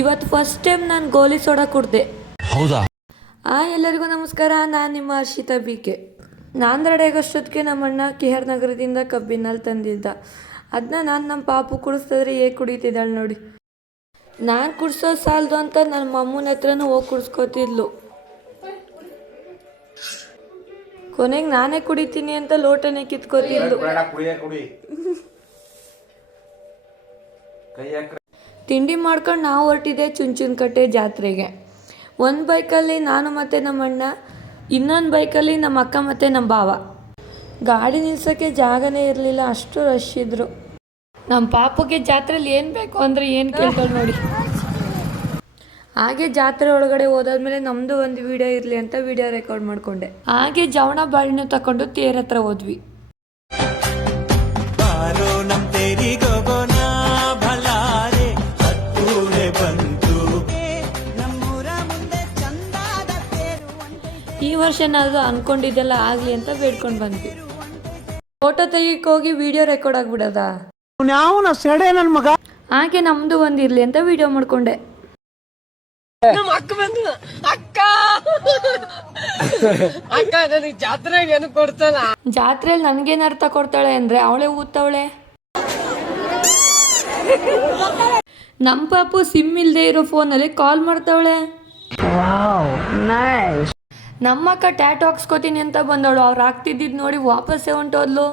ಇವತ್ತು first time ನಾನು ಗೋಲಿ ಸೋಡಾ ಕುಡ್ದೆ. ಹೌದಾ? ಎಲ್ಲರಿಗೂ ನಮಸ್ಕಾರ. ನಾನು ನಿಮ್ಮ ಹರ್ಷಿತಾ ಬಿಕೆ. ನಾನು ರೆಡಿ ಆಗೋಷ್ಟೊತ್ತಿಗೆ ನಮ್ಮಣ್ಣ KR ನಗರದಿಂದ ಕಬ್ಬಿನಲ್ಲಿ ತಂದಿದ್ದ. ಅದನ್ನ ನಾನು ನಮ್ಮ ಪಾಪು ಕುಡಿಸ್ತಿದ್ರೆ ಹೇಗೆ ಕುಡಿತಿದ್ದಾಳೆ ನೋಡಿ. ನಾನು ಕುಡಿಸೋ ಸಾಲದು ಅಂತ ನನ್ನ ಅಮ್ಮನ ಹತ್ರನೂ ಹೋಗಿ ಕುಡಿಸ್ಕೊತಿದ್ಲು. ಕೊನೆಗೆ ನಾನೇ ಕುಡಿತೀನಿ ಅಂತ ಲೋಟನೇ ಕಿತ್ಕೋತಿದ್ಲು. ತಿಂಡಿ ಮಾಡ್ಕೊಂಡು ನಾವು ಹೊರಟಿದ್ದೆ ಚುಂಚನಕಟ್ಟೆ ಜಾತ್ರೆಗೆ. ಒಂದು ಬೈಕಲ್ಲಿ ನಾನು ಮತ್ತು ನಮ್ಮಣ್ಣ, ಇನ್ನೊಂದು ಬೈಕಲ್ಲಿ ನಮ್ಮ ಅಕ್ಕ ಮತ್ತು ನಮ್ಮ ಭಾವ. ಗಾಡಿ ನಿಲ್ಸೋಕ್ಕೆ ಜಾಗನೇ ಇರಲಿಲ್ಲ, ಅಷ್ಟು ರಶ್ ಇದ್ದರು. ನಮ್ಮ ಪಾಪುಗೆ ಜಾತ್ರೆಯಲ್ಲಿ ಏನು ಬೇಕು ಅಂದರೆ ಏನು ಕೇಳ್ತಾಳೆ ನೋಡಿ. ಹಾಗೆ ಜಾತ್ರೆ ಒಳಗಡೆ ಹೋದಾದ್ಮೇಲೆ ನಮ್ಮದು ಒಂದು ವಿಡಿಯೋ ಇರಲಿ ಅಂತ ವಿಡಿಯೋ ರೆಕಾರ್ಡ್ ಮಾಡಿಕೊಂಡೆ. ಹಾಗೆ ಜವಣ ಬಾಳಿನ ತಗೊಂಡು ತೇರ ಹತ್ರ ಹೋದ್ವಿ. ಈ ವರ್ಷನಾದರೂ ಅನ್ಕೊಂಡಿದ್ದೆಲ್ಲ ಆಗಲಿ ಅಂತ ಬೇಡ್ಕೊಂಡು ಬಂದ್ವಿ. ಫೋಟೋ ತೆಗಿಯಕ್ಕೆ ಹೋಗಿ ವಿಡಿಯೋ ರೆಕಾರ್ಡ್ ಆಗ್ಬಿಡೋದ. ಹಾಗೆ ನಮ್ಮದು ಒಂದು ಇರಲಿ ಅಂತ ವಿಡಿಯೋ ಮಾಡ್ಕೊಂಡೆ. ಜಾತ್ರೆಯಲ್ಲಿ ನನ್ಗೇನ್ ಅರ್ಥ ಕೊಡ್ತಾಳೆ ಅಂದ್ರೆ ಅವಳೆ ಊತವಳೆ. ನಮ್ಮ ಪಾಪು ಸಿಮ್ ಇಲ್ದೇ ಇರೋ ಫೋನಲ್ಲಿ ಕಾಲ್ ಮಾಡ್ತಾವಳೆ. ನಮ್ಮಕ್ಕ ಟ್ಯಾಟು ಹಾಕ್ಸ್ಕೊತೀನಿ ಅಂತ ಬಂದವಳು. ಅವ್ರು ಹಾಕ್ತಿದ್ದಿದ್ ನೋಡಿ ವಾಪಸ್ಸೇ ಹೊಂಟೋದ್ಲು.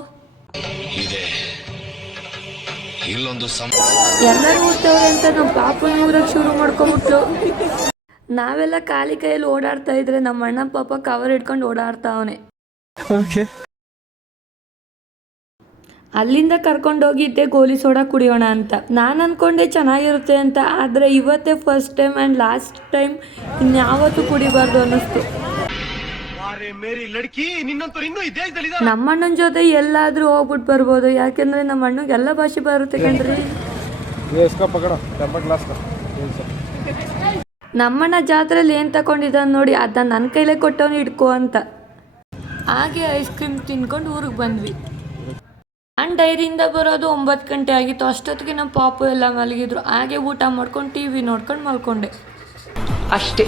ಎಲ್ಲರೂ ಊರ್ತವ್ರೆ ಅಂತ ನಮ್ಮ ಪಾಪನ ಊರಕ್ಕೆ ಶುರು ಮಾಡ್ಕೊಂಬಿಟ್ಲು. ನಾವೆಲ್ಲ ಖಾಲಿ ಕೈಯಲ್ಲಿ ಓಡಾಡ್ತಾ ಇದ್ರೆ ನಮ್ಮ ಅಣ್ಣ ಪಾಪ ಕವರ್ ಇಟ್ಕೊಂಡು ಓಡಾಡ್ತಾವನೆ. ಅಲ್ಲಿಂದ ಕರ್ಕೊಂಡೋಗಿದ್ದೆ ಗೋಲಿ ಸೋಡಾ ಕುಡಿಯೋಣ ಅಂತ. ನಾನು ಅನ್ಕೊಂಡೆ ಚೆನ್ನಾಗಿರುತ್ತೆ ಅಂತ. ಆದರೆ ಇವತ್ತೇ first time and last time, ಇನ್ಯಾವತ್ತೂ ಕುಡಿಬಾರ್ದು ಅನ್ನಿಸ್ತು. ನಮ್ಮಣ್ಣನ ಜೊತೆ ಎಲ್ಲಾದ್ರೂ ಹೋಗ್ಬಿಟ್ಟು ಬರ್ಬೋದು, ಯಾಕೆಂದ್ರೆ ನಮ್ಮ ಅಣ್ಣಗೆ ಎಲ್ಲ ಭಾಷೆ ಬರುತ್ತೆ ಕಣ್ರಿ. ನಮ್ಮಣ್ಣ ಜಾತ್ರೆಯಲ್ಲಿ ಏನು ತಗೊಂಡಿದ್ದಾನೆ ನೋಡಿ, ಅದನ್ನ ನನ್ನ ಕೈಲೇ ಕೊಟ್ಟವನು ಇಟ್ಕೋ ಅಂತ. ಹಾಗೆ ಐಸ್ ಕ್ರೀಮ್ ತಿನ್ಕೊಂಡು ಊರಿಗೆ ಬಂದ್ವಿ. ನಾನು ಡೈರಿಯಿಂದ ಬರೋದು 9 ಗಂಟೆ ಆಗಿತ್ತು. ಅಷ್ಟೊತ್ತಿಗೆ ನಮ್ಮ ಪಾಪು ಎಲ್ಲ ಮಲಗಿದ್ರು. ಹಾಗೆ ಊಟ ಮಾಡ್ಕೊಂಡು TV ನೋಡ್ಕೊಂಡು ಮಲ್ಕೊಂಡೆ ಅಷ್ಟೇ.